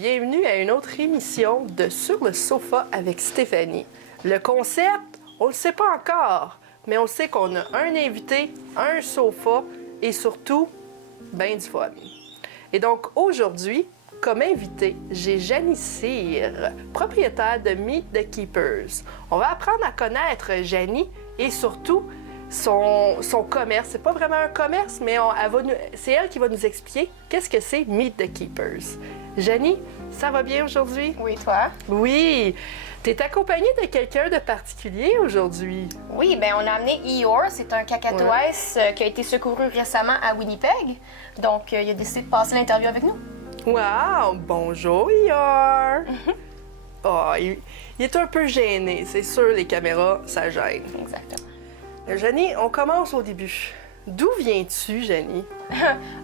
bienvenue à une autre émission de Sur le sofa avec Stéphanie. Le concept, on le sait pas encore, mais on sait qu'on a un invité, un sofa et surtout, ben du fun. Et donc aujourd'hui, comme invité, j'ai Janie Cyr, propriétaire de Meet the Keepers. On va apprendre à connaître Janie et surtout son commerce. C'est pas vraiment un commerce, mais c'est elle qui va nous expliquer qu'est-ce que c'est Meet the Keepers. Janie, ça va bien aujourd'hui? Oui, toi? Oui. Tu es accompagnée de quelqu'un de particulier aujourd'hui. Oui, bien, on a amené Eeyore. C'est un cacatoès qui a été secouru récemment à Winnipeg. Donc, il a décidé de passer l'interview avec nous. Wow! Bonjour, Eeyore! Oh, il est un peu gêné. C'est sûr, les caméras, ça gêne. Exactement. Janie, on commence au début. D'où viens-tu, Janie?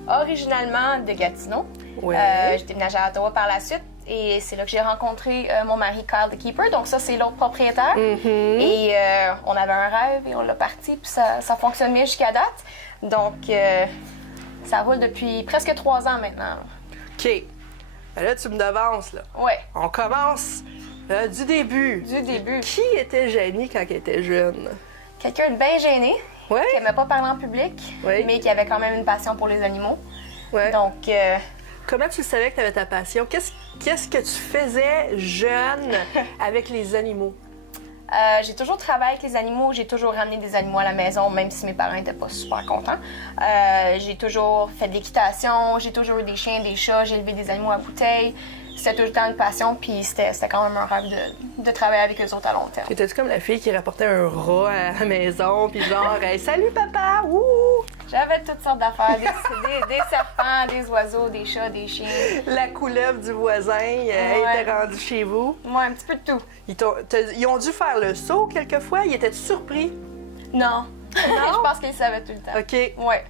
Originalement de Gatineau. Ouais. J'ai déménagé à Ottawa par la suite. Et c'est là que j'ai rencontré mon mari, Kyle the Keeper. Donc ça, c'est l'autre propriétaire. Et on avait un rêve et on l'a parti. Puis ça fonctionne bien jusqu'à date. Donc, ça roule depuis presque 3 ans maintenant. OK. Ben là, tu me devances, là. Ouais. On commence du début. Du début. Qui était Janie quand elle était jeune? Quelqu'un de bien gêné. Ouais? Qui n'aimait pas parler en public, Oui. mais qui avait quand même une passion pour les animaux. Ouais. Donc, Comment tu savais que tu avais ta passion? Qu'est-ce que tu faisais jeune avec les animaux? j'ai toujours travaillé avec les animaux, j'ai toujours ramené des animaux à la maison, même si mes parents n'étaient pas super contents. J'ai toujours fait de l'équitation, j'ai toujours eu des chiens, des chats, j'ai élevé des animaux à bouteille. C'était tout le temps une passion, puis c'était quand même un rêve de travailler avec eux autres à long terme. Étais-tu comme la fille qui rapportait un rat à la maison, puis genre, hey, salut papa, wouh! J'avais toutes sortes d'affaires, des serpents, des oiseaux, des chats, des chiens. La couleuvre du voisin, elle était rendue chez vous. Moi, un petit peu de tout. Ils ont dû faire le saut quelquefois. Ils étaient surpris? Non. Je pense qu'ils savaient tout le temps. OK. Ouais.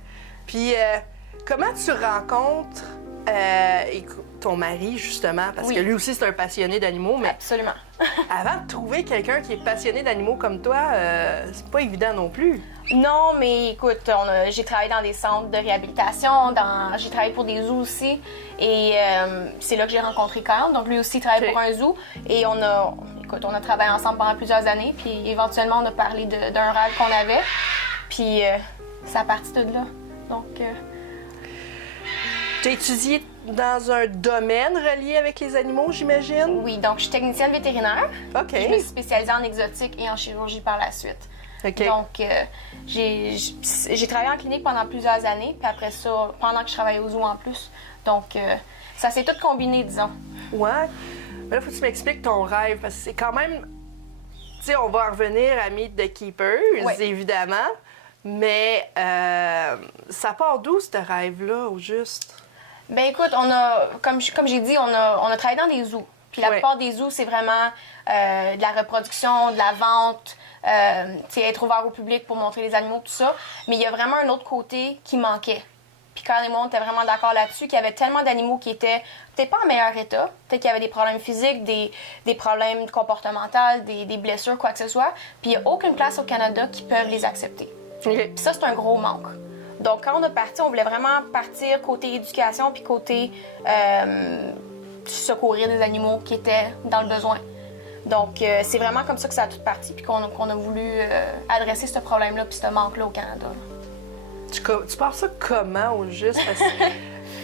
Puis, comment tu rencontres ton mari, justement? Parce que lui aussi, c'est un passionné d'animaux, mais Absolument. avant de trouver quelqu'un qui est passionné d'animaux comme toi, c'est pas évident non plus. Non, mais écoute, j'ai travaillé dans des centres de réhabilitation, j'ai travaillé pour des zoos aussi, et c'est là que j'ai rencontré Kyle. Donc lui aussi travaille pour un zoo, et on a travaillé ensemble pendant plusieurs années, puis éventuellement on a parlé d'un rêve qu'on avait, puis ça a parti de là. Donc, Tu as étudié dans un domaine relié avec les animaux, j'imagine? oui, donc je suis technicienne vétérinaire. OK. Je me suis spécialisée en exotique et en chirurgie par la suite. OK. Donc, j'ai travaillé en clinique pendant plusieurs années, puis après ça, pendant que je travaillais au zoo en plus. Donc, ça s'est tout combiné, disons. Ouais. Mais là, faut que tu m'expliques ton rêve, parce que c'est quand même... Tu sais, on va revenir à Meet the Keepers, évidemment, mais ça part d'où, ce rêve-là, au juste? Ben écoute, comme j'ai dit, on a travaillé dans des zoos. Puis la plupart des zoos, c'est vraiment de la reproduction, de la vente, être ouvert au public pour montrer les animaux, tout ça. Mais il y a vraiment un autre côté qui manquait. Puis Carl et moi, on était vraiment d'accord là-dessus, qu'il y avait tellement d'animaux qui étaient peut-être pas en meilleur état. Peut-être qu'il y avait des problèmes physiques, des problèmes comportementaux, des blessures, quoi que ce soit. Puis il n'y a aucune place au Canada qui peuvent les accepter. Puis ça, c'est un gros manque. Donc, quand on a parti, on voulait vraiment partir côté éducation puis côté secourir des animaux qui étaient dans le besoin. Donc, c'est vraiment comme ça que ça a tout parti puis qu'on a voulu adresser ce problème-là puis ce manque-là au Canada. Tu parles ça comment, au juste? Parce que,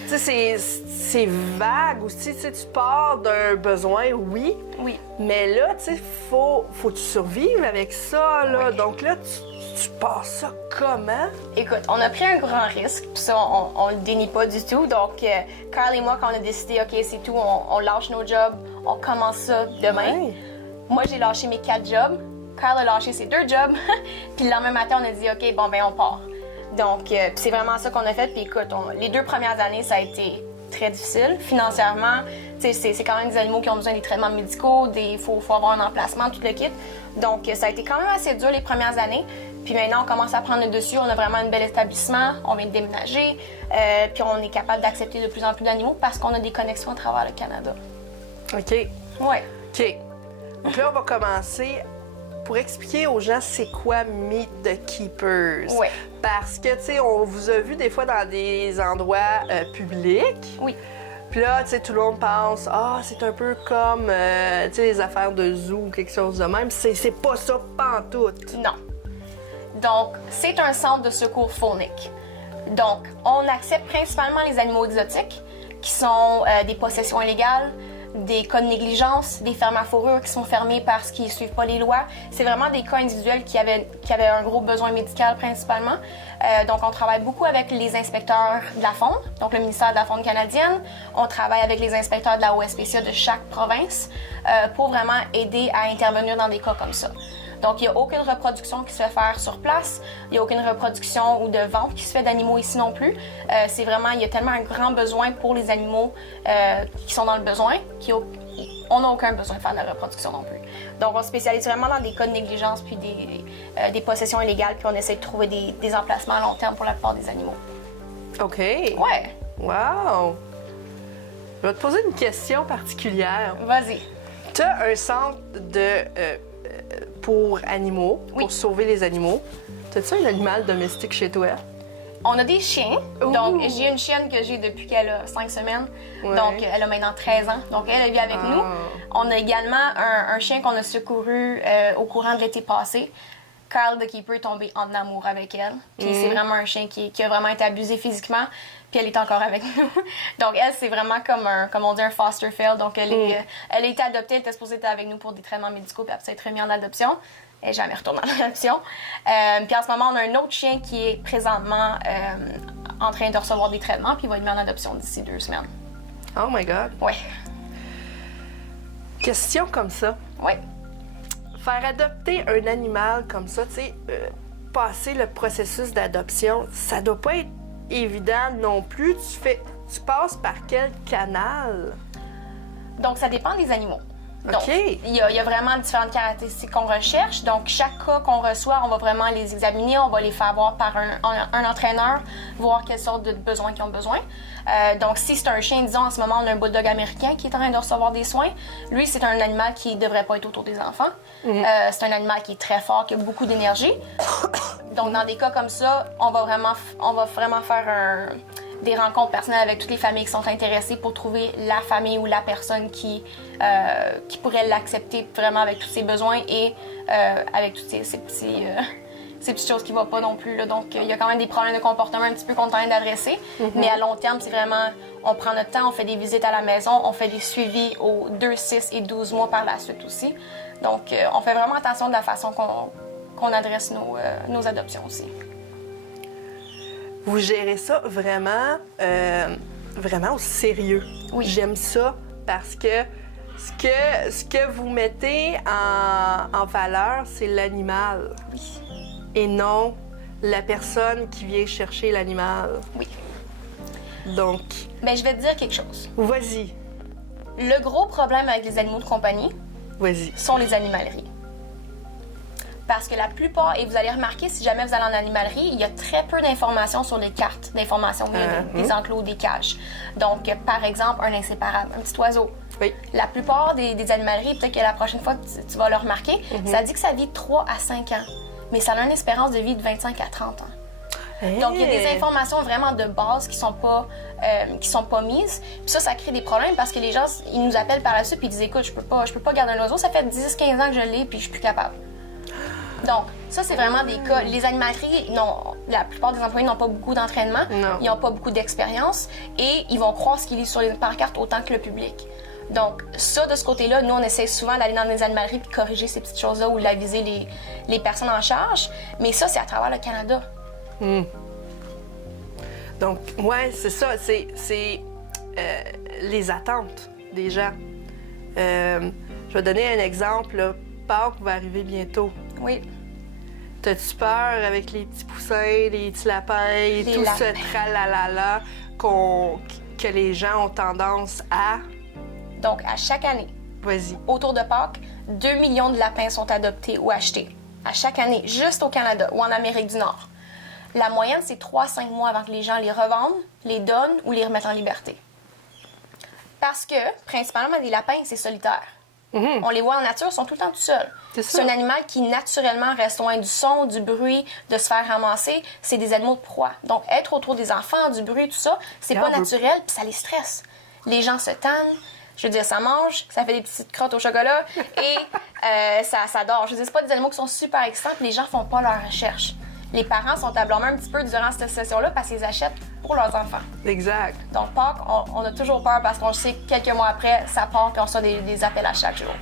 tu sais, c'est vague aussi. Tu sais, tu pars d'un besoin, oui. Oui. Mais là, tu sais, faut que tu survives avec ça, là. Oui. Donc là, tu pars ça comment? Écoute, on a pris un grand risque, puis ça, on le dénie pas du tout. Donc, Carl et moi, quand on a décidé, OK, c'est tout, on lâche nos jobs, on commence ça demain. Ouais. Moi, j'ai lâché mes 4 jobs. Carl a lâché ses 2 jobs. Puis le lendemain matin, on a dit, OK, bon, ben on part. Donc, c'est vraiment ça qu'on a fait. Puis écoute, les 2 premières années, ça a été très difficile. Financièrement, c'est quand même des animaux qui ont besoin des traitements médicaux, il faut avoir un emplacement, tout le kit. Donc, ça a été quand même assez dur les premières années. Puis maintenant, on commence à prendre le dessus. On a vraiment un bel établissement. On vient de déménager. Puis on est capable d'accepter de plus en plus d'animaux parce qu'on a des connexions à travers le Canada. OK. Oui. OK. Donc là, on va commencer pour expliquer aux gens c'est quoi Meet the Keepers. Oui. Parce que, tu sais, on vous a vu des fois dans des endroits publics. Oui. Puis là, tu sais, tout le monde pense, c'est un peu comme, tu sais, les affaires de zoo ou quelque chose de même. C'est pas ça, pantoute. Non. Donc, c'est un centre de secours faunique. Donc, on accepte principalement les animaux exotiques, qui sont des possessions illégales, des cas de négligence, des fermes à fourrure qui sont fermées parce qu'ils ne suivent pas les lois. C'est vraiment des cas individuels qui avaient un gros besoin médical principalement. Donc, on travaille beaucoup avec les inspecteurs de la faune, donc le ministère de la Faune canadienne. On travaille avec les inspecteurs de la OSPCA de chaque province pour vraiment aider à intervenir dans des cas comme ça. Donc, il n'y a aucune reproduction qui se fait faire sur place. Il n'y a aucune reproduction ou de vente qui se fait d'animaux ici non plus. C'est vraiment, il y a tellement un grand besoin pour les animaux qui sont dans le besoin qu'on n'a aucun besoin de faire de la reproduction non plus. Donc, on se spécialise vraiment dans des cas de négligence puis des possessions illégales, puis on essaie de trouver des emplacements à long terme pour la plupart des animaux. OK. Ouais. Wow! Je vais te poser une question particulière. Vas-y. Tu as un centre pour animaux, Oui. pour sauver les animaux. T'as-tu un animal domestique chez toi? On a des chiens. Ouh. Donc, j'ai une chienne que j'ai depuis qu'elle a 5 semaines. Ouais. Donc, elle a maintenant 13 ans. Donc, elle vit avec nous. On a également un chien qu'on a secouru au courant de l'été passé. Carl the Keeper est tombé en amour avec elle. Puis c'est vraiment un chien qui a vraiment été abusé physiquement. Puis elle est encore avec nous. Donc elle, c'est vraiment comme on dit, un foster fail. Donc elle a été adoptée, elle était supposée être avec nous pour des traitements médicaux, puis après ça, elle est remise en adoption. Elle n'est jamais retournée en adoption. Puis en ce moment, on a un autre chien qui est présentement en train de recevoir des traitements, puis il va être mis en adoption d'ici 2 semaines. Oh my God! Ouais. Question comme ça. Ouais. Faire adopter un animal comme ça, tu sais, passer le processus d'adoption, ça doit pas être évident non plus. Tu passes par quel canal? Donc, ça dépend des animaux. Donc, OK. il y a vraiment différentes caractéristiques qu'on recherche. Donc, chaque cas qu'on reçoit, on va vraiment les examiner, on va les faire voir par un entraîneur, voir quelles sortes de besoins qu'ils ont besoin. Donc, si c'est un chien, disons, en ce moment, on a un bulldog américain qui est en train de recevoir des soins. Lui, c'est un animal qui ne devrait pas être autour des enfants. C'est un animal qui est très fort, qui a beaucoup d'énergie. Donc, dans des cas comme ça, on va vraiment faire des rencontres personnelles avec toutes les familles qui sont intéressées pour trouver la famille ou la personne qui pourrait l'accepter vraiment avec tous ses besoins et avec toutes ces petites choses qui ne vont pas non plus. Là. Donc, il y a quand même des problèmes de comportement un petit peu qu'on est en train d'adresser. Mais à long terme, c'est vraiment, on prend notre temps, on fait des visites à la maison, on fait des suivis aux 2, 6 et 12 mois par la suite aussi. Donc, on fait vraiment attention de la façon qu'on adresse nos adoptions aussi. Vous gérez ça vraiment, vraiment au sérieux. Oui. J'aime ça parce que ce que vous mettez en valeur, c'est l'animal. Oui. Et non la personne qui vient chercher l'animal. Oui. Donc, Bien, je vais te dire quelque chose. vas-y, Le gros problème avec les animaux de compagnie vas-y. sont les animaleries. Parce que la plupart, et vous allez remarquer, si jamais vous allez en animalerie, il y a très peu d'informations sur les cartes d'informations des enclos, des cages. Donc, par exemple, un inséparable, un petit oiseau. Oui. La plupart des animaleries, peut-être que la prochaine fois que tu vas le remarquer, ça dit que ça vit de 3 à 5 ans. Mais ça a une espérance de vie de 25 à 30 ans. Hey. Donc, il y a des informations vraiment de base qui sont pas mises. Puis ça crée des problèmes parce que les gens, ils nous appellent par la suite et ils disent « Écoute, je peux pas garder un oiseau, ça fait 10-15 ans que je l'ai puis je suis plus capable. » Donc, ça, c'est vraiment des cas. Les animaleries, la plupart des employés n'ont pas beaucoup d'entraînement, ils n'ont pas beaucoup d'expérience et ils vont croire ce qu'ils lisent sur les pancartes autant que le public. Donc, ça, de ce côté-là, nous, on essaie souvent d'aller dans les animaleries et de corriger ces petites choses-là ou d'aviser les personnes en charge. Mais ça, c'est à travers le Canada. Donc, ouais, c'est ça. C'est les attentes des gens. Je vais donner un exemple. Là. Pâques va arriver bientôt. Oui. T'as-tu peur avec les petits poussins, les petits lapins et tout ce tralalala que les gens ont tendance à... Donc, à chaque année, Vas-y. autour de Pâques, 2 millions de lapins sont adoptés ou achetés. À chaque année, juste au Canada ou en Amérique du Nord. La moyenne, c'est 3-5 mois avant que les gens les revendent, les donnent ou les remettent en liberté. Parce que, principalement, les lapins, c'est solitaire. On les voit en nature, ils sont tout le temps tout seuls. C'est un animal qui, naturellement, reste loin du son, du bruit, de se faire ramasser. C'est des animaux de proie. Donc, être autour des enfants, du bruit, tout ça, c'est pas naturel, puis ça les stresse. les gens se tannent. Je veux dire, ça mange, ça fait des petites crottes au chocolat et ça dort. Je veux dire, c'est pas des animaux qui sont super excitants, puis les gens font pas leur recherche. Les parents sont à blâmer un petit peu durant cette session-là parce qu'ils achètent pour leurs enfants. Exact. Donc, Pâques, on a toujours peur parce qu'on sait que quelques mois après, ça part puis on reçoit des appels à chaque jour.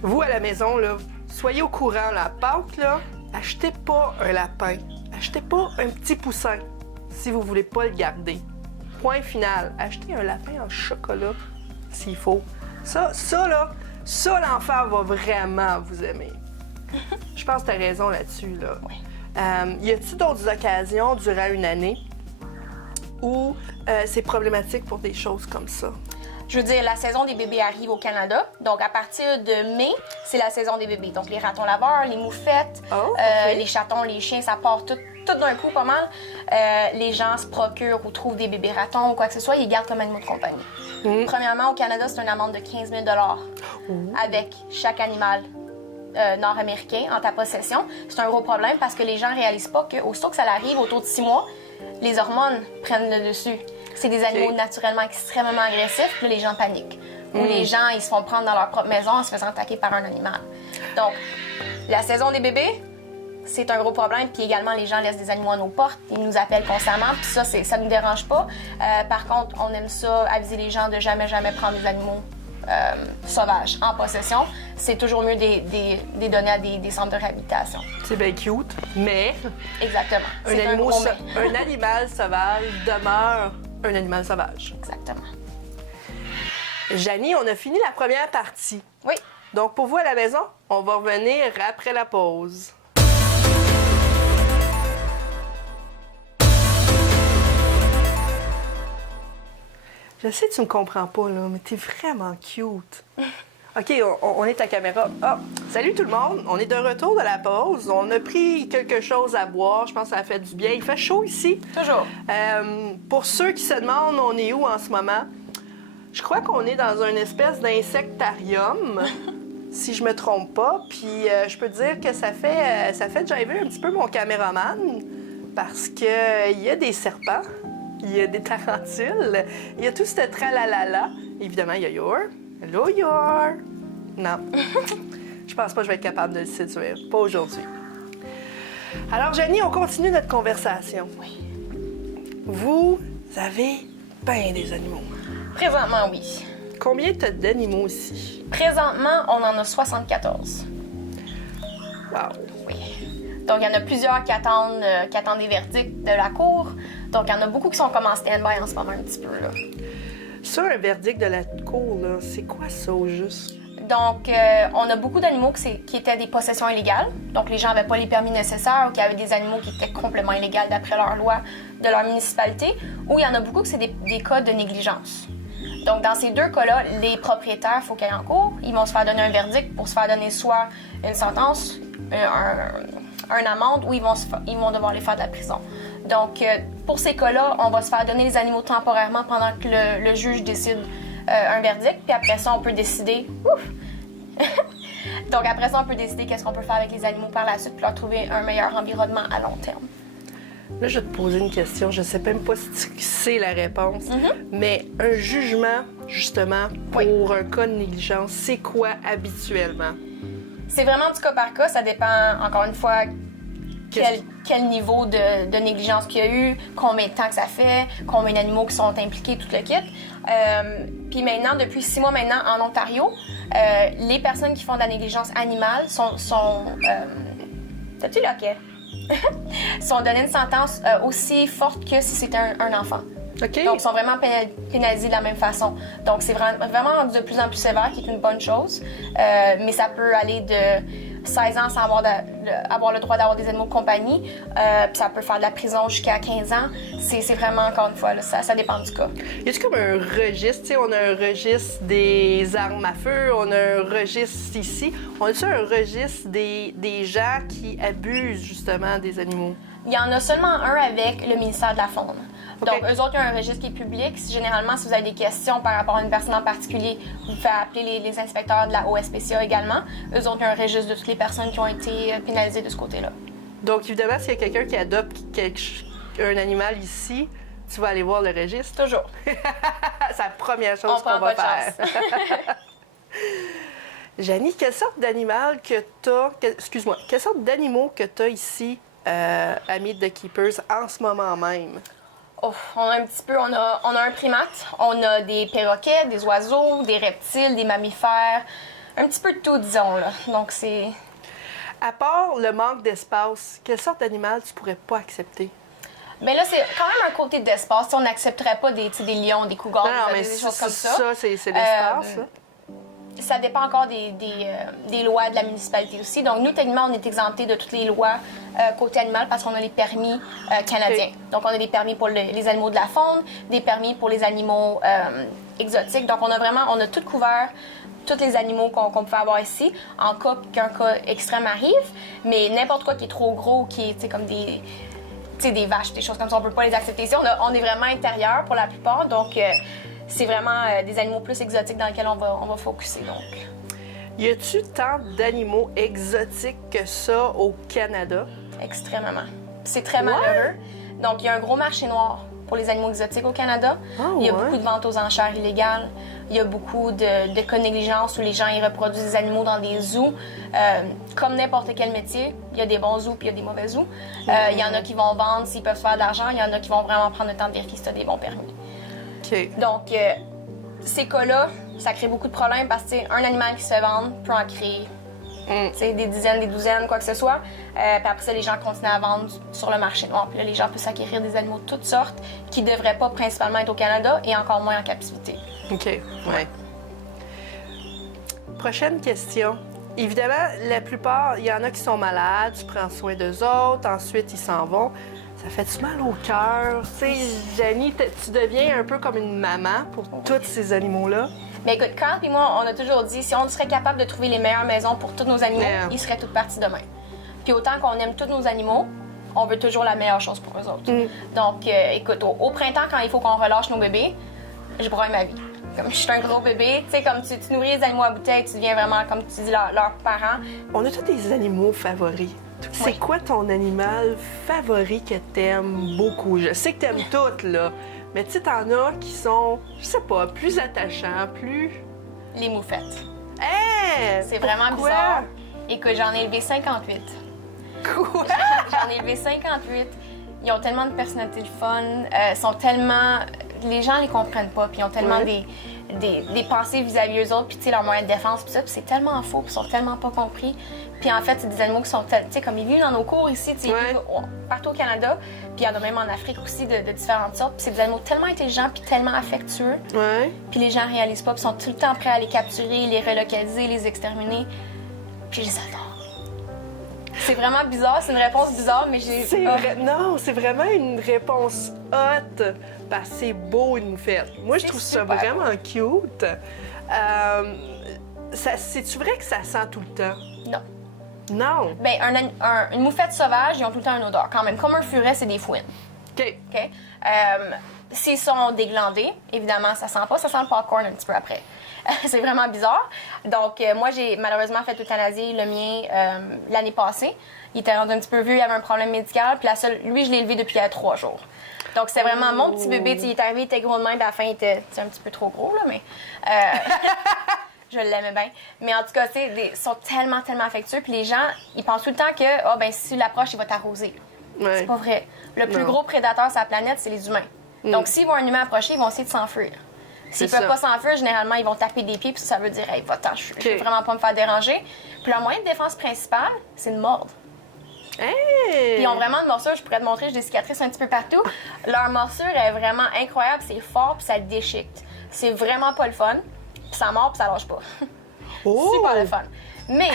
Vous, à la maison, là, soyez au courant, la Pâques, là, achetez pas un lapin. Achetez pas un petit poussin si vous voulez pas le garder. Point final. Achetez un lapin en chocolat s'il faut. Ça, l'enfant va vraiment vous aimer. Je pense que tu as raison là-dessus, là. Oui. Y a-t-il d'autres occasions durant une année où c'est problématique pour des choses comme ça? Je veux dire, la saison des bébés arrive au Canada. Donc, à partir de mai, c'est la saison des bébés. Donc, les ratons laveurs, les moufettes, les chatons, les chiens, ça part tout d'un coup pas mal. Les gens se procurent ou trouvent des bébés ratons ou quoi que ce soit, ils les gardent comme animaux de compagnie. Premièrement, au Canada, c'est une amende de 15 000 avec chaque animal nord-américain en ta possession. C'est un gros problème parce que les gens ne réalisent pas qu'aussitôt que ça arrive, autour de 6 mois, les hormones prennent le dessus. C'est des animaux naturellement extrêmement agressifs, puis là, les gens paniquent. Ou les gens, ils se font prendre dans leur propre maison en se faisant attaquer par un animal. Donc, la saison des bébés, c'est un gros problème. Puis également, les gens laissent des animaux à nos portes. Ils nous appellent constamment. Puis ça ne nous dérange pas. Par contre, on aime ça, aviser les gens de jamais prendre des animaux sauvages en possession. C'est toujours mieux des donner à des centres de réhabilitation. C'est bien cute, mais... Exactement. Un animal sauvage demeure un animal sauvage. Exactement. Janie, on a fini la première partie. Oui. Donc, pour vous à la maison, on va revenir après la pause. Je sais que tu me comprends pas, là, mais t'es vraiment cute. OK, on est à caméra. Ah, salut tout le monde. On est de retour de la pause. On a pris quelque chose à boire. Je pense que ça a fait du bien. Il fait chaud ici. Toujours. Pour ceux qui se demandent, on est où en ce moment? Je crois qu'on est dans une espèce d'insectarium, si je me trompe pas. Puis je peux te dire que ça fait jiver un petit peu mon caméraman parce qu'il y a des serpents. Il y a des tarentules, il y a tout ce tralalala. Évidemment, il y a Yor. Hello, Yor! Non, je pense pas que je vais être capable de le séduire. Pas aujourd'hui. Alors, Janie, on continue notre conversation. Oui. Vous avez bien des animaux. Présentement, oui. Combien t'as d'animaux ici? Présentement, on en a 74. Wow! Oui. Donc, il y en a plusieurs qui attendent des verdicts de la cour. Donc, il y en a beaucoup qui sont comme en stand-by en ce moment un petit peu, là. Ça, un verdict de la cour, là, c'est quoi ça, au juste? Donc, on a beaucoup d'animaux qui étaient des possessions illégales. Donc, les gens n'avaient pas les permis nécessaires ou qu'il y avait des animaux qui étaient complètement illégaux d'après leur loi de leur municipalité. Ou il y en a beaucoup que c'est des cas de négligence. Donc, dans ces deux cas-là, les propriétaires, il faut qu'ils aillent en cour. Ils vont se faire donner un verdict pour se faire donner soit une sentence, un amende, ou ils vont devoir les faire de la prison. Donc, pour ces cas-là, on va se faire donner les animaux temporairement pendant que le juge décide un verdict. Puis après ça, on peut décider... Donc, après ça, on peut décider qu'est-ce qu'on peut faire avec les animaux par la suite pour leur trouver un meilleur environnement à long terme. Là, je vais te poser une question. Je ne sais même pas si tu sais la réponse, mais un jugement, justement, pour un cas de négligence, c'est quoi habituellement? C'est vraiment du cas par cas. Ça dépend, encore une fois, quel niveau de négligence qu'il y a eu, combien de temps que ça fait, combien d'animaux qui sont impliqués, tout le kit. Puis maintenant, depuis 6 mois maintenant, en Ontario, les personnes qui font de la négligence animale sont t'as-tu le hockey? sont données une sentence aussi forte que si c'était un enfant. Okay. Donc, ils sont vraiment pénalisés de la même façon. Donc, c'est vraiment rendu de plus en plus sévère, qui est une bonne chose. Mais ça peut aller de 16 ans sans avoir le droit d'avoir des animaux de compagnie. Puis ça peut faire de la prison jusqu'à 15 ans. C'est vraiment, encore une fois, là, ça dépend du cas. Y a-t-il comme un registre? T'sais, on a un registre des armes à feu, on a un registre ici. On a-tu un registre des gens qui abusent, justement, des animaux? Il y en a seulement un avec le ministère de la Faune. Okay. Donc, eux autres, il y a un registre qui est public. Généralement, si vous avez des questions par rapport à une personne en particulier, vous pouvez appeler les inspecteurs de la OSPCA également. Eux autres, il y a un registre de toutes les personnes qui ont été pénalisées de ce côté-là. Donc, évidemment, s'il y a quelqu'un qui adopte un animal ici, tu vas aller voir le registre? Toujours. C'est la première chose On qu'on prend va pas de faire. chance. Janie, quelle sorte d'animal que t'as... Excuse-moi, quelle sorte d'animaux que t'as ici à Meet the Keepers en ce moment même? Oh, on a un petit peu, on a un primate, on a des perroquets, des oiseaux, des reptiles, des mammifères, un petit peu de tout, disons, là. Donc, c'est... À part le manque d'espace, quelle sorte d'animal tu pourrais pas accepter? Bien là, c'est quand même un côté d'espace. T'sais, on n'accepterait pas des lions, des cougars, Non, mais des choses comme ça. Ça, c'est l'espace, ça. Ça dépend encore des lois de la municipalité aussi. Donc, nous, techniquement, on est exemptés de toutes les lois côté animal parce qu'on a les permis canadiens. Okay. Donc, on a des permis pour les animaux de la faune, des permis pour les animaux exotiques. Donc, on a tout couvert, tous les animaux qu'on peut avoir ici, en cas qu'un cas extrême arrive. Mais n'importe quoi qui est trop gros, qui est comme des vaches, des choses comme ça, on peut pas les accepter ici. On est vraiment intérieur pour la plupart. Donc, c'est vraiment des animaux plus exotiques dans lesquels on va focusser, donc. Y a-tu tant d'animaux exotiques que ça au Canada? Extrêmement. C'est très malheureux. Donc, il y a un gros marché noir pour les animaux exotiques au Canada. Il y a beaucoup de ventes aux enchères illégales. Il y a beaucoup de cas de négligence où les gens ils reproduisent des animaux dans des zoos. Comme n'importe quel métier, il y a des bons zoos puis il y a des mauvais zoos. Il y en a qui vont vendre s'ils peuvent se faire de l'argent. Il y en a qui vont vraiment prendre le temps de vérifier si tu as des bons permis. Okay. Donc, ces cas-là, ça crée beaucoup de problèmes parce que un animal qui se fait vendre peut en créer des dizaines, des douzaines, quoi que ce soit. Puis après ça, les gens continuent à vendre sur le marché noir. Puis là, les gens peuvent s'acquérir des animaux de toutes sortes qui ne devraient pas principalement être au Canada et encore moins en captivité. OK, ouais. Prochaine question. Évidemment, la plupart, il y en a qui sont malades, tu prends soin d'eux autres, ensuite ils s'en vont. Ça fait-tu mal au cœur? Tu sais, Janie, tu deviens un peu comme une maman pour tous ces animaux-là? Mais écoute, Carl et moi, on a toujours dit, si on serait capable de trouver les meilleures maisons pour tous nos animaux, ils seraient toutes parties demain. Puis autant qu'on aime tous nos animaux, on veut toujours la meilleure chose pour eux autres. Donc, écoute, au printemps, quand il faut qu'on relâche nos bébés, je broye ma vie. Comme je suis un gros bébé, tu sais, comme tu nourris les animaux à bouteille, tu deviens vraiment, comme tu dis, leurs parents. On a tous des animaux favoris. C'est quoi ton animal favori que t'aimes beaucoup? Je sais que t'aimes toutes, là. Mais tu sais, t'en as qui sont, je sais pas, plus attachants, plus... Les moufettes. Hey! C'est vraiment bizarre. Écoute, j'en ai élevé 58. Quoi? J'en ai élevé 58. Ils ont tellement de personnalité de fun. Sont tellement... Les gens les comprennent pas. Puis ils ont tellement des pensées vis-à-vis eux autres. Puis tu sais, leur moyen de défense. Puis ça, puis c'est tellement faux. Puis ils sont tellement pas compris. Puis en fait, c'est des animaux qui sont... Tu sais, comme ils vivent dans nos cours ici. Tu sais, ils vivent partout au Canada. Puis il y en a même en Afrique aussi de différentes sortes. Puis c'est des animaux tellement intelligents puis tellement affectueux. Puis les gens réalisent pas. Puis sont tout le temps prêts à les capturer, les relocaliser, les exterminer. Puis je les adore. C'est vraiment bizarre, c'est une réponse bizarre, mais j'ai... Non, c'est vraiment une réponse hot, parce que c'est beau une moufette. Moi, je trouve ça vraiment cute. C'est-tu vrai que ça sent tout le temps? Non. Non? Bien, une moufette sauvage, ils ont tout le temps une odeur quand même. Comme un furet, c'est des fouines. OK. S'ils sont déglandés, évidemment, ça sent pas. Ça sent le popcorn un petit peu après. C'est vraiment bizarre. Donc, moi, j'ai malheureusement fait l'euthanasie, le mien, l'année passée. Il était rendu un petit peu vieux, il avait un problème médical. Puis lui, je l'ai élevé depuis il y a 3 jours. Donc, c'est vraiment mon petit bébé. Il est arrivé, il était gros de même, puis à la fin, il était un petit peu trop gros, là, mais... je l'aimais bien. Mais en tout cas, ils sont tellement, tellement affectueux. Puis les gens, ils pensent tout le temps que, si tu l'approches, il va t'arroser. C'est pas vrai. Le plus gros prédateur sur la planète, c'est les humains. Donc, s'ils voient un humain approcher, ils vont essayer de s'enfuir. S'ils peuvent pas s'enfuir, généralement, ils vont taper des pieds, puis ça veut dire, hey, va-t'en, je veux vraiment pas me faire déranger. Puis leur moyen de défense principale, c'est de mordre. Hey! Puis ils ont vraiment une morsure, je pourrais te montrer, j'ai des cicatrices un petit peu partout. Leur morsure est vraiment incroyable, c'est fort, puis ça déchiquette. C'est vraiment pas le fun, puis ça mord, puis ça lâche pas. Super le fun. Mais,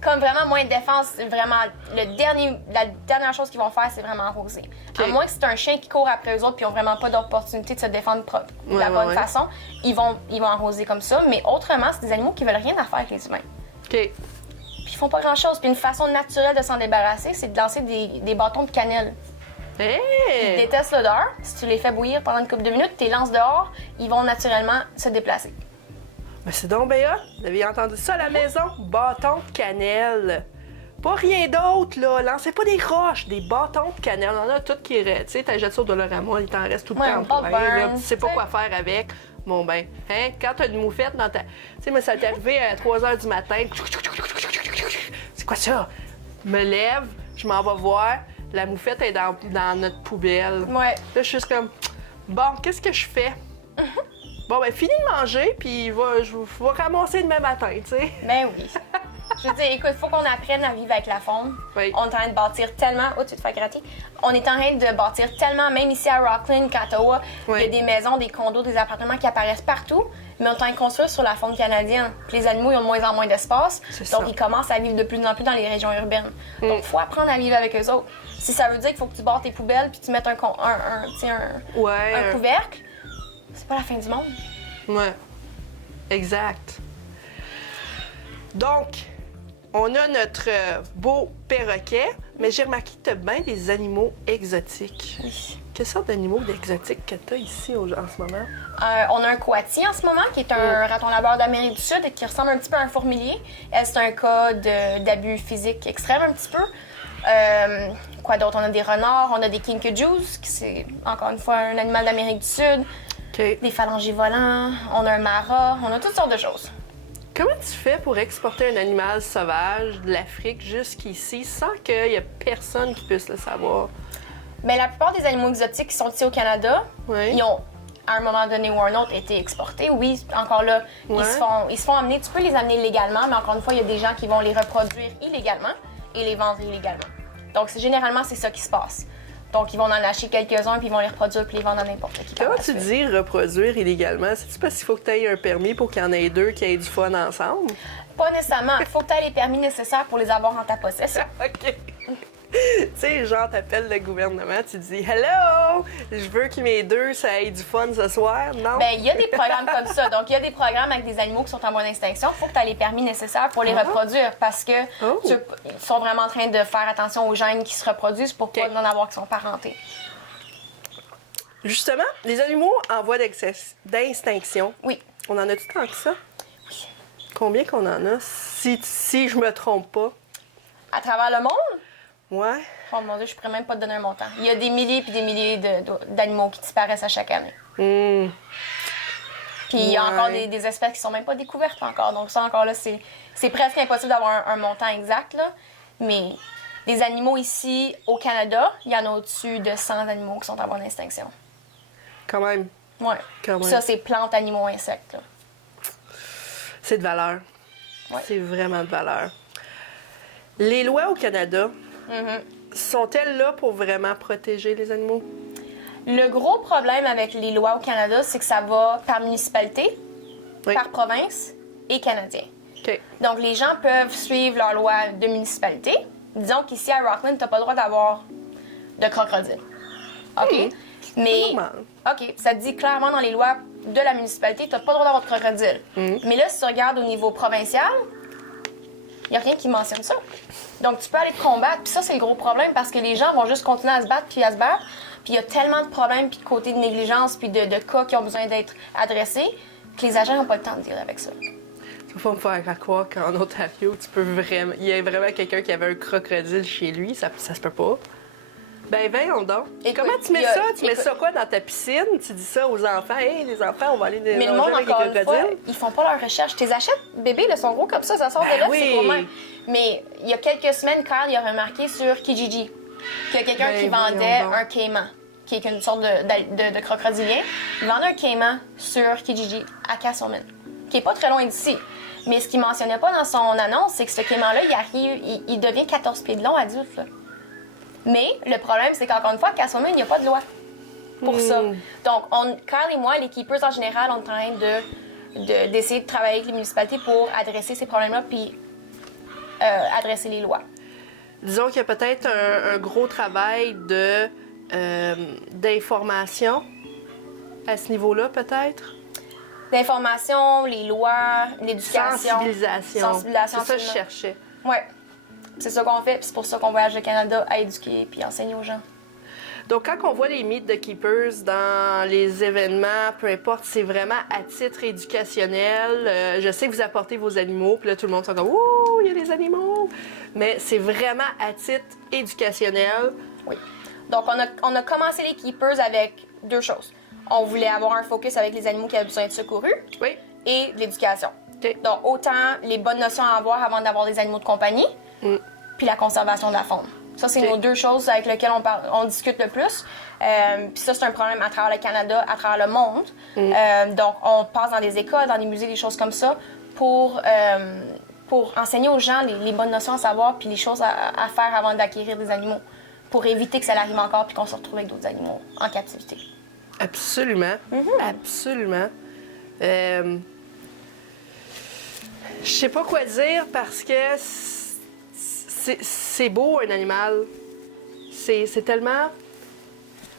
comme vraiment moyen de défense, vraiment, la dernière chose qu'ils vont faire, c'est vraiment arroser. À moins que c'est un chien qui court après eux autres puis ils n'ont vraiment pas d'opportunité de se défendre de la bonne façon, ils vont arroser comme ça. Mais autrement, c'est des animaux qui veulent rien à faire avec les humains. Puis ils font pas grand-chose. Puis une façon naturelle de s'en débarrasser, c'est de lancer des bâtons de cannelle. Ils détestent l'odeur. Si tu les fais bouillir pendant une couple de minutes, tu les lances dehors, ils vont naturellement se déplacer. Mais c'est donc bien hot. Vous avez entendu ça à la maison? Bâton de cannelle. Pas rien d'autre, là. Lancez pas des roches, des bâtons de cannelle. On en a tout qui est. Tu sais, t'as jeté ça au Dolorama, il t'en reste tout le temps plein. Là, tu sais pas quoi faire avec. Bon, ben, hein, quand t'as une moufette dans ta. Tu sais, moi, ça t'est arrivé à 3 h du matin. C'est quoi ça? Je me lève, je m'en vais voir. La moufette est dans notre poubelle. Ouais. Là, je suis juste comme, bon, qu'est-ce que je fais? Bon, ben, fini de manger, puis je vais ramasser demain matin, tu sais. Ben oui. Je veux dire, écoute, il faut qu'on apprenne à vivre avec la faune. Oui. On est en train de bâtir tellement. Oh, tu te fais gratter. On est en train de bâtir tellement, même ici à Rockland, qu'à Ottawa, Oui. il y a des maisons, des condos, des appartements qui apparaissent partout, mais on est en train de construire sur la faune canadienne. Puis les animaux, ils ont de moins en moins d'espace. C'est Donc, ça. ils commencent à vivre de plus en plus dans les régions urbaines. Donc, il faut apprendre à vivre avec eux autres. Si ça veut dire qu'il faut que tu barres tes poubelles puis tu mettes un Ouais. couvercle, c'est pas la fin du monde. Ouais. Exact. Donc, on a notre beau perroquet, mais j'ai remarqué que tu as bien des animaux exotiques. Oui. Quelle sorte d'animaux exotiques que tu as ici en ce moment? On a un coati en ce moment, qui est un raton laveur d'Amérique du Sud et qui ressemble un petit peu à un fourmilier. C'est un cas d'abus physique extrême un petit peu. Quoi d'autre? On a des renards, on a des kinkajous, qui c'est encore une fois un animal d'Amérique du Sud. OK. Des phalangies volants, on a un mara, on a toutes sortes de choses. Comment tu fais pour exporter un animal sauvage de l'Afrique jusqu'ici sans qu'il y ait personne qui puisse le savoir? Mais la plupart des animaux exotiques qui sont ici au Canada, Oui. ils ont, à un moment donné ou un autre, été exportés. Oui, encore là, Ouais. ils se font amener. Tu peux les amener légalement, mais encore une fois, il y a des gens qui vont les reproduire illégalement et les vendre illégalement. Donc, généralement, c'est ça qui se passe. Donc, ils vont en acheter quelques-uns, puis ils vont les reproduire, puis les vendre à n'importe qui. Comment tu dis reproduire illégalement? C'est-tu parce qu'il faut que tu aies un permis pour qu'il y en ait deux qui aient du fun ensemble? Pas nécessairement. Il faut que tu aies les permis nécessaires pour les avoir en ta possession. OK. Tu sais, genre, t'appelles le gouvernement, tu dis « Hello! Je veux que mes deux, ça ait du fun ce soir. » Non? Bien, il y a des programmes comme ça. Donc, il y a des programmes avec des animaux qui sont en voie d'extinction. Il faut que tu aies les permis nécessaires pour les reproduire parce que Oh. ils sont vraiment en train de faire attention aux gènes qui se reproduisent pour pas OK. en avoir qui sont parentés. Justement, les animaux en voie d'extinction, Oui. on en a-tu tant que ça? Oui. Combien qu'on en a? Si je me trompe pas. À travers le monde, Ouais. oh mon Dieu, je pourrais même pas te donner un montant. Il y a des milliers puis des milliers d'animaux qui disparaissent à chaque année. Hum. Puis il y a Ouais. encore des espèces qui sont même pas découvertes encore. Donc ça, encore là, c'est presque impossible d'avoir un montant exact, là. Mais les animaux ici, au Canada, il y en a au-dessus de 100 animaux qui sont en voie d'extinction. Quand même. Ouais. Quand même. Ça, c'est plantes, animaux, insectes, là. C'est de valeur. Ouais. C'est vraiment de valeur. Les lois au Canada, sont-elles là pour vraiment protéger les animaux? Le gros problème avec les lois au Canada, c'est que ça va par municipalité, Oui. par province et canadien. OK. Donc, les gens peuvent suivre leurs lois de municipalité. Disons qu'ici, à Rockland, tu n'as pas le droit d'avoir de crocodile. OK? Mais, normal. OK, ça te dit clairement dans les lois de la municipalité, tu n'as pas le droit d'avoir de crocodile. Mais là, si tu regardes au niveau provincial, il n'y a rien qui mentionne ça. Donc, tu peux aller te combattre. Puis ça, c'est le gros problème parce que les gens vont juste continuer à se battre puis à se battre. Puis il y a tellement de problèmes puis de côté de négligence puis de cas qui ont besoin d'être adressés que les agents n'ont pas le temps de dealer avec ça. Tu peux pas me faire croire qu'en Ontario, tu peux vraiment... il y a vraiment quelqu'un qui avait un crocodile chez lui. Ça se peut pas. Ben, voyons donc. Écoute, Comment tu mets il y a- ça? Tu mets écoute- ça quoi dans ta piscine? Tu dis ça aux enfants? Hey, les enfants, on va aller Mais le manger monde, avec encore les une fois, crocodiles. ils font pas leur recherche. Tes achètes, bébé, là, sont gros comme ça sort Ben de là, oui. c'est gourmand. Mais il y a quelques semaines, Carl, il a remarqué sur Kijiji qu'il y a quelqu'un Ben qui voyons vendait donc. un caiman, qui est une sorte de crocodilien. Il vendait un caiman sur Kijiji à Castleman, qui est pas très loin d'ici. Mais ce qu'il mentionnait pas dans son annonce, c'est que ce caiman-là, il devient 14 pieds de long adulte, là. Mais le problème, c'est qu'encore une fois, à Castleman, il n'y a pas de loi pour ça. Donc, Carl et moi, les keepers en général, on est en train d'essayer de travailler avec les municipalités pour adresser ces problèmes-là puis adresser les lois. Disons qu'il y a peut-être un gros travail d'information à ce niveau-là, peut-être? L'information, les lois, l'éducation. Sensibilisation. Sensibilisation, C'est ça que je absolument. cherchais. Oui. C'est ça qu'on fait, puis c'est pour ça qu'on voyage au Canada à éduquer puis enseigner aux gens. Donc, quand on voit les meet de keepers dans les événements, peu importe, c'est vraiment à titre éducationnel. Je sais que vous apportez vos animaux, puis là, tout le monde sont comme « Ouh, il y a les animaux. Mais c'est vraiment à titre éducationnel. Oui. Donc, on a commencé les Keepers avec 2 choses. On voulait avoir un focus avec les animaux qui avaient besoin d'être secourus. Oui. Et l'éducation. OK. Donc, autant les bonnes notions à avoir avant d'avoir des animaux de compagnie, puis la conservation de la faune. Ça, c'est nos 2 choses avec lesquelles on discute le plus. Puis ça, c'est un problème à travers le Canada, à travers le monde. Donc, on passe dans des écoles, dans des musées, des choses comme ça, pour enseigner aux gens les bonnes notions à savoir, puis les choses à faire avant d'acquérir des animaux, pour éviter que ça arrive encore, puis qu'on se retrouve avec d'autres animaux en captivité. Absolument. Absolument. Je sais pas quoi dire parce que c'est beau, un animal. C'est tellement...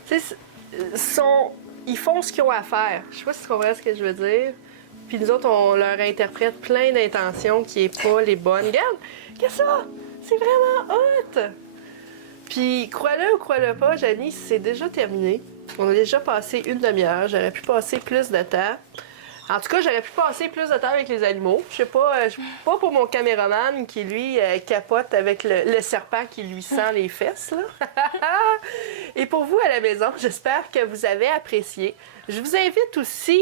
Ils font ce qu'ils ont à faire. Je sais pas si tu comprends ce que je veux dire. Puis nous autres, on leur interprète plein d'intentions qui est pas les bonnes. Regarde, qu'est-ce que ça? C'est vraiment hot! Puis, crois-le ou crois-le pas, Janie, c'est déjà terminé. On a déjà passé une demi-heure. J'aurais pu passer plus de temps. En tout cas, j'aurais pu passer plus de temps avec les animaux. Je sais pas, pas pour mon caméraman qui, lui, capote avec le serpent qui lui sent les fesses, là. Et pour vous à la maison, j'espère que vous avez apprécié. Je vous invite aussi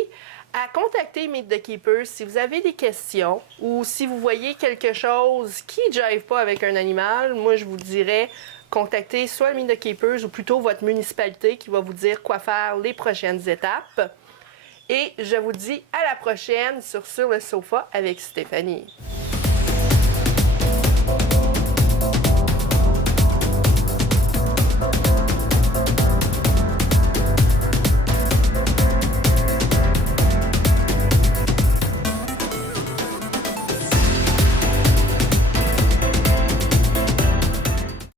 à contacter Meet the Keepers si vous avez des questions ou si vous voyez quelque chose qui ne jive pas avec un animal. Moi, je vous dirais contacter soit le Meet the Keepers ou plutôt votre municipalité qui va vous dire quoi faire les prochaines étapes. Et je vous dis à la prochaine sur le sofa avec Stéphanie.